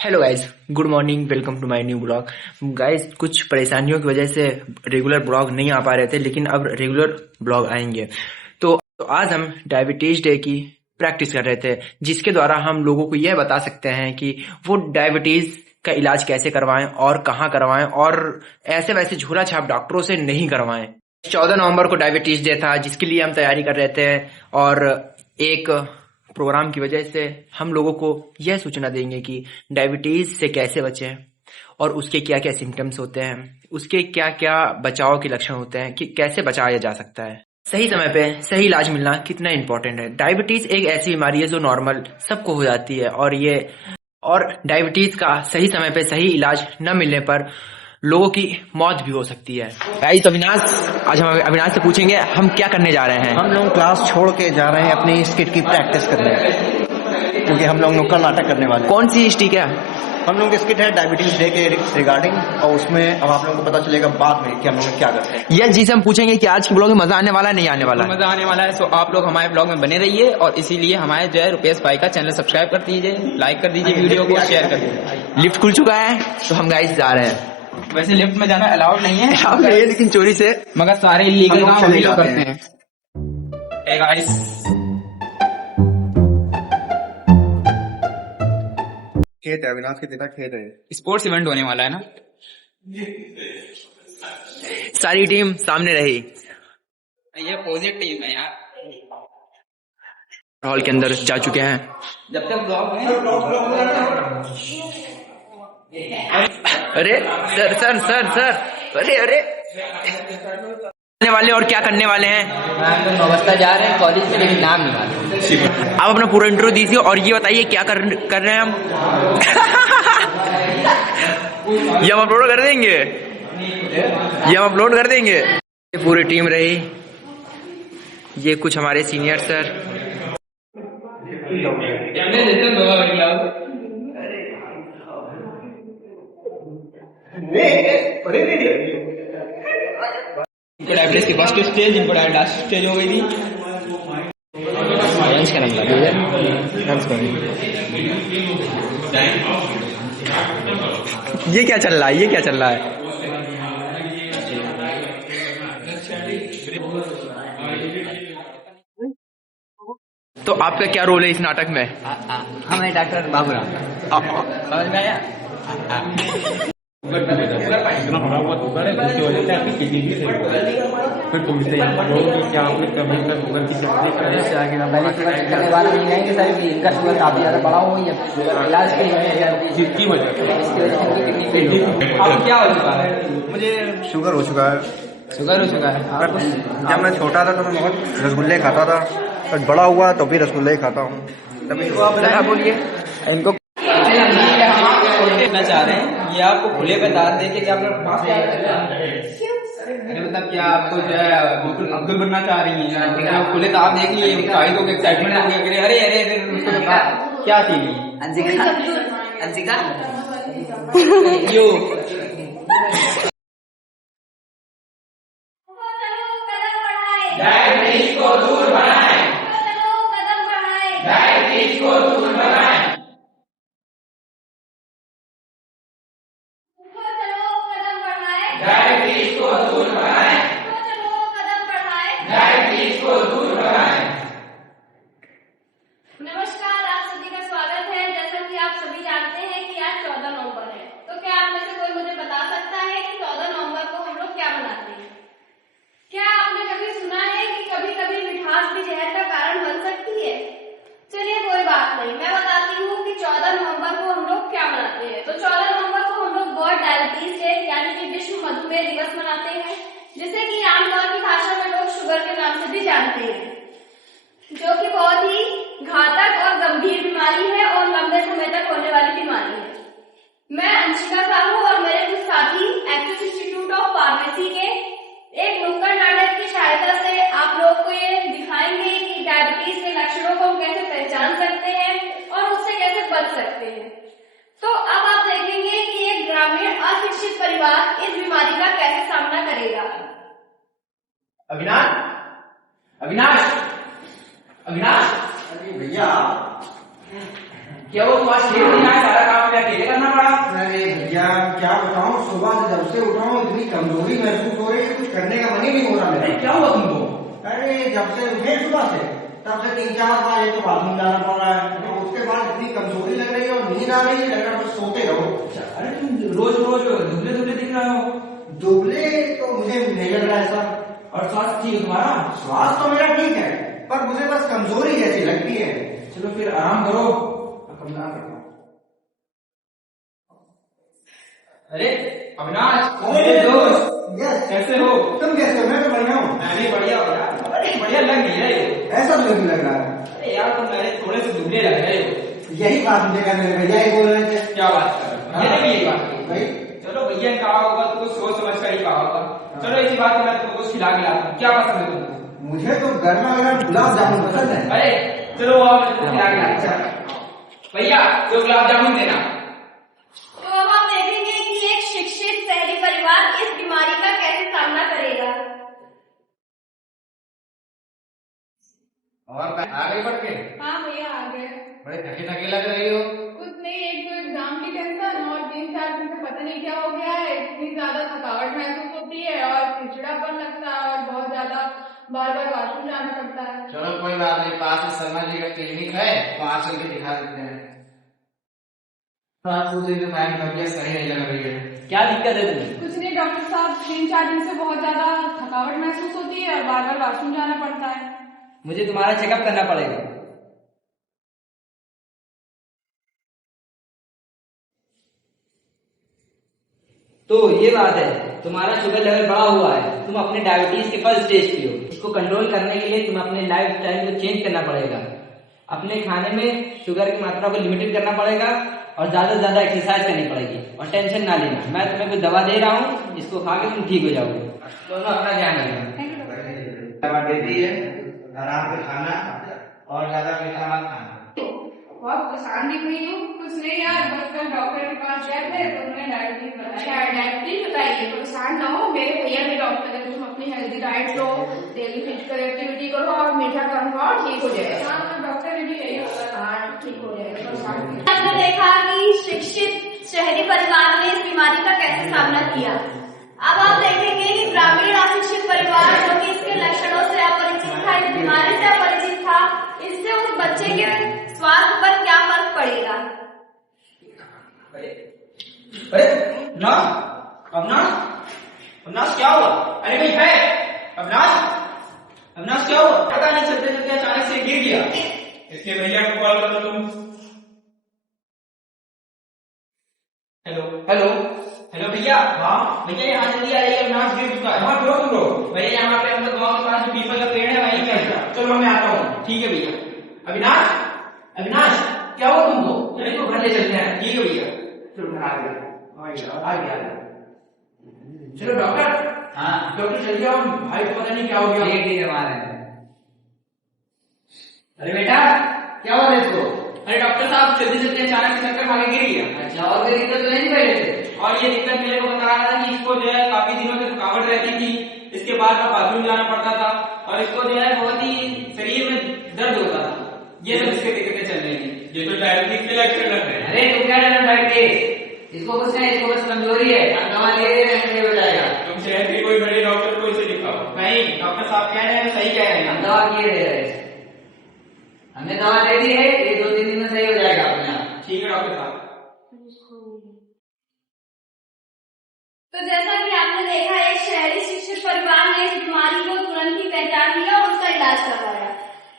Hello guys, good morning, welcome to my new blog. Guys, कुछ परेशानियों की वजह से रेगुलर ब्लॉग नहीं आ पा रहे थे, लेकिन अब रेगुलर ब्लॉग आएंगे। तो आज हम डायबिटीज डे की प्रैक्टिस कर रहे थे, जिसके द्वारा हम लोगों को यह बता सकते हैं कि वो डायबिटीज का इलाज कैसे करवाएं और कहाँ करवाएं, और ऐसे वैसे झोला छाप डॉक्टरों से नहीं करवाएं। 14 नवंबर को डायबिटीज डे था, जिसके लिए हम तैयारी कर रहे थे, और एक प्रोग्राम की वजह से हम लोगों को यह सूचना देंगे कि डायबिटीज से कैसे बचें और उसके क्या क्या सिम्टम्स होते हैं, उसके क्या क्या बचाव के लक्षण होते हैं, कि कैसे बचाया जा सकता है। सही समय पे सही इलाज मिलना कितना इम्पोर्टेंट है। डायबिटीज एक ऐसी बीमारी है जो नॉर्मल सबको हो जाती है, और डायबिटीज का सही समय पे सही इलाज न मिलने पर लोगों की मौत भी हो सकती है। गाइस, अविनाश, आज हम अविनाश से पूछेंगे हम क्या करने जा रहे हैं। हम लोग क्लास छोड़ के जा रहे हैं अपनी स्किट की प्रैक्टिस करने, क्योंकि हम लोग नुक्कड़ नाटक करने वाले हैं। कौन सी स्टिक है? हम लोग की स्किट है डायबिटीज डे के रिगार्डिंग, और उसमें अब आप लोगों को पता चलेगा बाद में कि हम लोग क्या करते हैं। यस जी, से हम पूछेंगे कि आज के ब्लॉग में मजा आने वाला है नहीं आने वाला? मजा आने वाला है। सो आप लोग हमारे ब्लॉग में बने रहिए, और इसीलिए हमारे जो है रुपेश भाई का चैनल सब्सक्राइब कर दीजिए, लाइक कर दीजिए, वीडियो को शेयर कर दीजिए। लिफ्ट खुल चुका है, तो हम गाइस जा रहे हैं। वैसे लिफ्ट में जाना अलाउड नहीं है, अलाउड नहीं है, लेकिन चोरी से, मगर सारे इलीगल काम हम लोग करते हैं। Hey guys, खेत है, अविनाश के पिता खेत है। स्पोर्ट्स इवेंट होने वाला है ना। सारी टीम सामने रही। ये अपोजिट टीम है यार। हॉल के अंदर जा चुके हैं। जब तक ब्लॉग में अरे सर सर सर सर, अरे करने वाले और क्या करने वाले हैं? हम अवस्था जा रहे हैं कॉलेज में, लेकिन नाम नहीं मालूम। आप अपना पूरा इंट्रो दीजिए और ये बताइए क्या कर रहे हैं हम। ये हम अपलोड कर देंगे, ये हम अपलोड कर देंगे। ये पूरी टीम रही, ये कुछ हमारे सीनियर सर। डायबिटीज की फर्स्ट स्टेज, इनको लास्ट स्टेज हो गई थी। लंच का नंबर ये क्या चल रहा है, ये क्या चल रहा है? तो आपका क्या रोल है इस नाटक में? हमें डॉक्टर बाबूराम समझ में आया। फिर तुमसे क्या आपने कभी तक शुगर की सब्जी पहले शुगर करने वाला नहीं है कि सर कि इनका शुगर काफी ज्यादा बढ़ा हो या इलाज के लिए जिसकी वजह से इसकी वजह से उनकी किडनी फेल हो। अब क्या हो चुका है? मुझे शुगर हो चुका है। शुगर हो चुका है। जब मैं छोटा था तो मैं बहुत रसगुल्ले खाता था, और बड़ा हुआ तो भी रसगुल्ले ही खाता हूँ। तभी आप बोलिए इनको। देखना चाह रहे हैं ये आपको खुले बता दें कि आप लोग पास मतलब क्या आपको जो है बिल्कुल अब्दुल बनना चाह रही हैं, लेकिन आप खुले तो आप देख लिए भाई को एक्साइटमेंट हो गया, अरे अरे अरे उसको बता क्या थी अंजिका अंजिका यो डायबिटीज को दूर बनाएं, डायबिटीज को दूर बनाएं। डायबिटीज को दूर बढ़ाएं, डायबिटीज को दूर बढ़ाएं। नमस्कार, आप सभी का स्वागत है। जैसा कि आप सभी जानते हैं कि आज 14 नवंबर है, तो क्या आप में से कोई मुझे बता सकता है कि 14 नवंबर को हम लोग क्या मनाते हैं? क्या आपने कभी सुना है कि कभी कभी मिठास भी जहर का कारण बन सकती है? चलिए कोई बात नहीं, मैं बताती हूँ कि 14 नवंबर को हम लोग क्या मनाते हैं। तो 14 नवंबर को हम लोग वर्ल्ड डायबिटीज डे यानी कि विश्व मधुमेह दिवस मनाते हैं, जिसे कि आमतौर की भाषा में लोग शुगर के नाम से भी जानते हैं, जो कि बहुत ही घातक और गंभीर बीमारी है और लंबे समय तक होने वाली बीमारी है। मैं अंशिका साहू और मेरे कुछ साथी एक्सिस इंस्टीट्यूट ऑफ फार्मेसी के एक नुक्कड़ नाटक की सहायता से आप लोग को ये दिखाएंगे कि डायबिटीज के लक्षणों को हम कैसे पहचान सकते हैं और उससे कैसे बच सकते हैं। तो अब आप देखेंगे कि एक ग्रामीण अशिक्षित परिवार इस बीमारी का कैसे सामना करेगा। अविनाश, अविनाश, अविनाश, भैया क्या वो तुम्हारा शेर नहीं आया? सारा काम मैं अकेले भैया क्या बताऊं, सुबह से जब से उठा हूँ इतनी कमजोरी महसूस हो रही है, कुछ करने का मन ही नहीं हो रहा मेरा। क्या हुआ तुमको? अरे जब से उठे सुबह से तब से 3-4 बार एक तो बाथरूम जाना पड़ रहा है, तो उसके बाद इतनी कमजोरी लग रही है और नींद आ रही है, लग रहा है बस सोते रहो। अरे तुम रोज रोज दुबले दुबले दिख रहे हो। दुबले तो मुझे नहीं लग रहा है सर। और स्वास्थ्य ठीक है तुम्हारा? स्वास्थ्य तो मेरा ठीक है, पर मुझे बस कमजोरी जैसी लगती है। चलो फिर आराम करो। अरे अविनाश, मेरे दोस्त, यस, कैसे हो? तुम कैसे हो? मैं तो बढ़िया हूँ। मैं भी बढ़िया हो यार। अरे बढ़िया लग नहीं रहे हो। ऐसा तो नहीं लग रहा है। अरे यार तुम मेरे थोड़े से दुबले लग रहे हो। यही बात मुझे कहने लगे, भैया ही बोल रहे थे। क्या बात कर रहे हो? मैंने भी यही बात की भाई चलो भैया ने कहा होगा तो कुछ सोच समझ कर ही कहा होगा। चलो इसी बात में मैं तुमको कुछ खिला के लाता हूँ। क्या पसंद है तुमको? मुझे तो गर्मा गर्म गुलाब जामुन पसंद है। अरे चलो आओ मैं तुमको खिला के लाता हूँ। भैया 2 गुलाब जामुन देना। तो अब आप देखेंगे कि एक शिक्षित शहरी परिवार इस बीमारी का कैसे सामना करेगा। और आगे बढ़ के हाँ भैया आ गए। बड़े थके थके लग रही हो। कुछ नहीं, एक तो एग्जाम की टेंशन और 3-4 दिन से पता नहीं क्या हो गया है, इतनी ज्यादा थकावट महसूस होती है और चिड़चिड़ापन लगता है और बहुत ज्यादा बार बार वॉशरूम जाना पड़ता है। चलो कोई बात नहीं, पास में शर्मा जी का क्लिनिक है, वहाँ चल के दिखा देते हैं। कुछ दिन से तबीयत सही नहीं लग रही है। क्या दिक्कत है तुम्हें? कुछ नहीं डॉक्टर साहब, 3-4 दिन से बहुत ज्यादा थकावट महसूस होती है और बार बार वॉशरूम जाना पड़ता है। मुझे तुम्हारा चेकअप करना पड़ेगा। तो ये बात है, तुम्हारा शुगर लेवल बढ़ा हुआ है, तुम अपने डायबिटीज के फर्स्ट स्टेज पे हो। इसको कंट्रोल करने के लिए तुम्हें अपने लाइफ स्टाइल को चेंज करना पड़ेगा। अपने खाने में शुगर की मात्रा को लिमिटेड करना पड़ेगा और ज्यादा से ज्यादा एक्सरसाइज करनी पड़ेगी। और टेंशन ना लेना, मैं तुम्हें कुछ दवा दे रहा हूँ, इसको खा के तुम ठीक हो जाओगे। दोनों अपना ध्यान रखना। दवा देती है, आराम से खाना और ज्यादा मीठा मत खाना। बहुत परेशान भी हुई हूँ। कुछ नहीं यार, बस कल डॉक्टर के पास गए थे तो उन्होंने डायबिटीज बताया। डायबिटीज बताइए, परेशान ना हो, मेरे भैया भी डॉक्टर है। तुम अपनी हेल्दी डाइट लो, डेली फिजिकल एक्टिविटी करो और मीठा कम खाओ, ठीक हो जाएगा। हाँ डॉक्टर ने भी यही बोला। हाँ ठीक हो जाएगा, परेशान नहीं। आपने देखा कि शिक्षित शहरी परिवार ने इस बीमारी का कैसे सामना किया। अब आप देखेंगे कि ग्रामीण अशिक्षित परिवार जो कि इसके लक्षणों से अपरिचित था, इस बीमारी से अपरिचित था, इससे उस बच्चे के स्वास्थ्य पर क्या फर्क पड़ेगा। अरे ना अविनाश क्या हुआ? अरे भाई है अविनाश क्या हुआ? पता नहीं, चलते चलते अचानक से गिर गया। इसके भैया को कॉल कर दो तुम। हेलो भैया। हाँ भैया यहाँ जल्दी आ जाइए, अविनाश गिर चुका है। हाँ क्यों तुम लोग? भैया यहाँ पे हम लोग गाँव के पास जो पीपल का पेड़ है वहीं पे। चलो मैं आता हूँ। ठीक है भैया। अविनाश क्या हुआ तुमको? अरे तो घर ले चलते हैं। ठीक है भैया। चलो घर आ गया। चलो डॉक्टर। हाँ डॉक्टर जल्दी आओ, भाई को पता नहीं क्या हो गया। ठीक है हमारे। अरे बेटा क्या हुआ इसको? अरे डॉक्टर साहब जल्दी जल्दी अचानक से चक्कर खा के गिर गया। अच्छा, और कोई दिक्कत तो नहीं पहले से? और ये दिक्कत मेरे को बता रहा था कि इसको जो है काफी दिनों से थकावट रहती थी, इसके बाद में बाथरूम जाना पड़ता था और इसको जो है बहुत ही शरीर में दर्द होता था। ये सब इसके दिक्कतें चल रही थी। ये तो डायबिटीज के लक्षण है। अरे तो क्या है डायबिटीज? इसको कुछ नहीं, इसको बस कमजोरी है। आप दवा ले रहे हो जाएगा। तुम शहर के कोई बड़े डॉक्टर को इसे दिखाओ। नहीं, डॉक्टर साहब कह रहे हैं सही कह रहे हैं। हम दवा किए दे रहे हैं, हमने दवा दे दी है, ये 2-3 दिन में सही हो जाएगा अपने आप। ठीक है डॉक्टर साहब। तो जैसा कि आपने देखा, एक शहरी शिक्षित परिवार ने इस बीमारी को तुरंत ही पहचान लिया और उसका इलाज करवाया,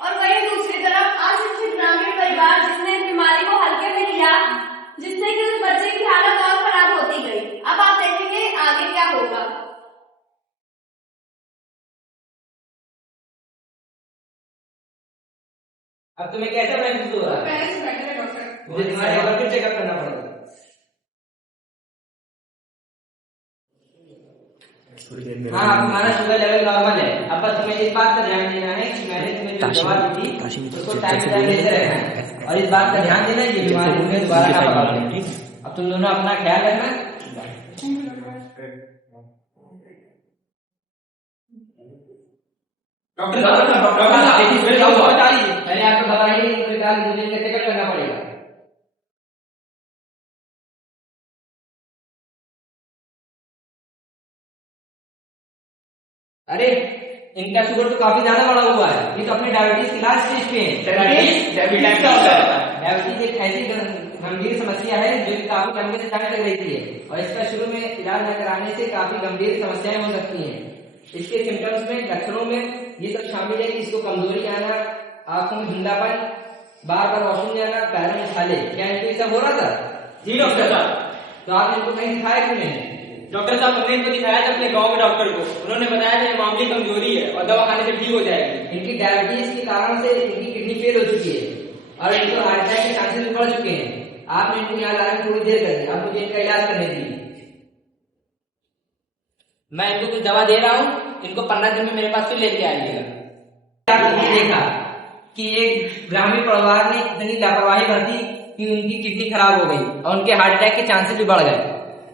और वहीं दूसरी तरफ अशिक्षित ग्रामीण परिवार जिसने इस बीमारी को हल्के में लिया, जिससे कि उस बच्चे की हालत और खराब होती गई। अब आप देखेंगे आगे क्या होगा। अब तुम्हें कैसा महसूस हो रहा है? पहले से बेटर है डॉक्टर। मुझे तुम्हारे और फिर चेकअप करना पड़ेगा। हाँ तुम्हारा शुगर लेवल नॉर्मल है। अब बस तुम्हें इस बात का ध्यान देना है कि मैंने तुम्हें जो दवा दी थी उसको टाइम टू टाइम लेते रहना है, और इस बात का ध्यान देना ये बीमारी तुम्हें दोबारा ना पकड़े। ठीक है, अब तुम दोनों अपना ख्याल रखना। डॉक्टर साहब पहले आपको दवाई 2 दिन का चेकअप करना पड़ेगा। अरे इनका शुगर तो काफी ज्यादा बढ़ा हुआ है, ये तो अपने डायबिटीज के लास्ट स्टेज पे है। डायबिटीज एक ऐसी गंभीर समस्या है जो कि काफी लंबे से जाने लग रही है और इसका शुरू में इलाज न कराने से काफी गंभीर समस्याएं हो सकती हैं। इसके सिम्टम्स में, लक्षणों में ये सब शामिल है कि इसको कमजोरी आना, आंखों में धुंधलापन, बार बार वॉशरूम जाना, पैरों में छाले। क्या इनको ये सब हो रहा था? जी डॉक्टर साहब। तो आप इनको कहीं दिखाया क्यों नहीं? डॉक्टर साहब हमने इनको दिखाया था अपने गांव के डॉक्टर को, उन्होंने बताया कि मामूली कमजोरी है और दवा खाने से ठीक हो जाएगी। इनकी डायबिटीज के कारण से इनकी किडनी फेल हो चुकी है और इनको हार्ट अटैक के चांसेस भी बढ़ चुके हैं। आपने इनको यहाँ लाने में थोड़ी देर कर दी, अब मुझे इनका इलाज करने दीजिए। मैं इनको कुछ दवा दे रहा हूँ, इनको 15 दिन में मेरे पास फिर लेके आइएगा। आपने देखा कि एक ग्रामीण परिवार ने इतनी लापरवाही बरती कि उनकी किडनी खराब हो गई और उनके हार्ट अटैक के चांसेस भी बढ़ गए।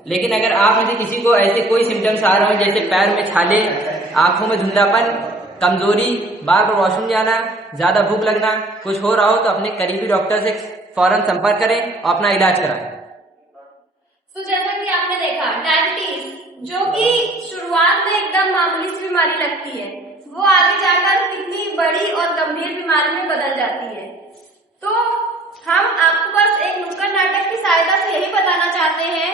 लेकिन अगर आप में से किसी को ऐसे कोई सिम्टम्स आ रहे हो जैसे पैर में छाले, आंखों में धुंधलापन, कमजोरी, बार बार वॉशरूम जाना, ज्यादा भूख लगना, कुछ हो रहा हो तो अपने करीबी डॉक्टर से फौरन संपर्क करें और अपना इलाज कराएं। तो जैसा कि आपने देखा, डायबिटीज जो कि शुरुआत में एकदम मामूली सी बीमारी लगती है, वो आगे जाकर कितनी बड़ी और गंभीर बीमारी में बदल जाती है। तो हम आपको बस एक नुक्कड़ नाटक की सहायता से यही बताना चाहते हैं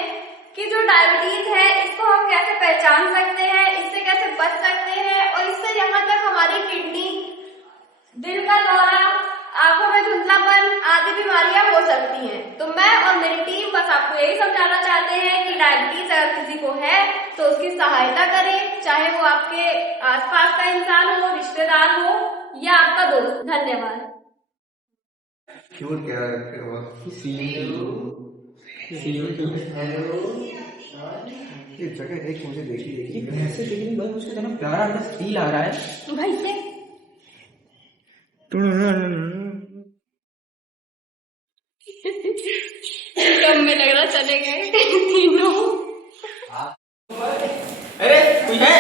कि जो डायबिटीज है इसको हम कैसे पहचान सकते हैं, इससे कैसे बच सकते हैं और इससे यहाँ तक हमारी किडनी, दिल का दौरा, आंखों में धुंधलापन आदि बीमारियां हो सकती हैं। तो मैं और मेरी टीम बस आपको यही समझाना चाहते हैं कि डायबिटीज अगर किसी को है तो उसकी सहायता करें, चाहे वो आपके आसपास का इंसान हो, रिश्तेदार हो या आपका दोस्त। धन्यवाद। क्यों क्या ये जगह एक मुझे देखी ऐसे लेकिन बहुत मुझको इतना प्यारा अंदर फील आ रहा है। भाई से कम में लग रहा चले गए तीनों। अरे कोई है?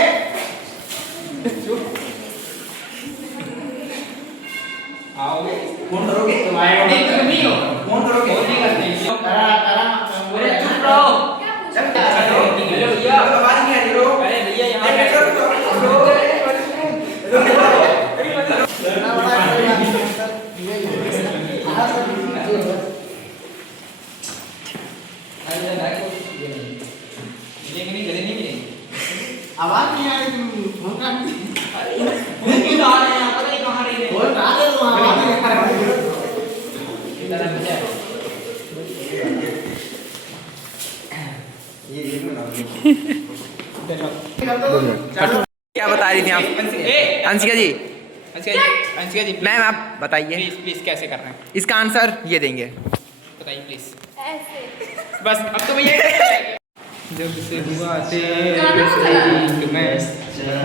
आओगे? फोन करोगे? तुम आए नहीं हो? फोन करोगे? फोन नहीं करते। अरे चुप रहो। हेलो भैया, आवाज नहीं आ रही। अरे भैया यहाँ आवाज नहीं आ रही। फोन का फोन क्यों आ रहे हैं? पता नहीं कहाँ रही है। फोन आ रहे तो आवाज क्या बता रही थी आप? अंशिका जी, अंशिका जी मैम आप बताइए प्लीज प्लीज कैसे कर रहे हैं? इसका आंसर ये देंगे। बताइए प्लीज। ऐसे बस अब तो भैया जब से हुआ तेरे मैं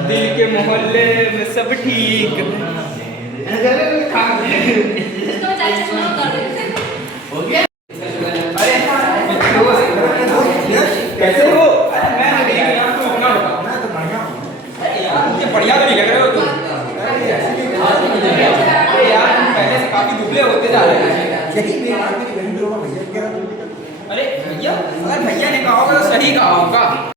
दिल के मोहल्ले में सब ठीक। इसको चाचा सुनो कर देते। कैसे हो? मैं अपना बताऊं। अरे यार मुझे बढ़िया तो नहीं लग रहे हो तुम। अरे यार तुम पहले से काफी दुबले होते जा रहे हैं। अरे भैया, अगर भैया ने कहा होगा तो सही कहा होगा।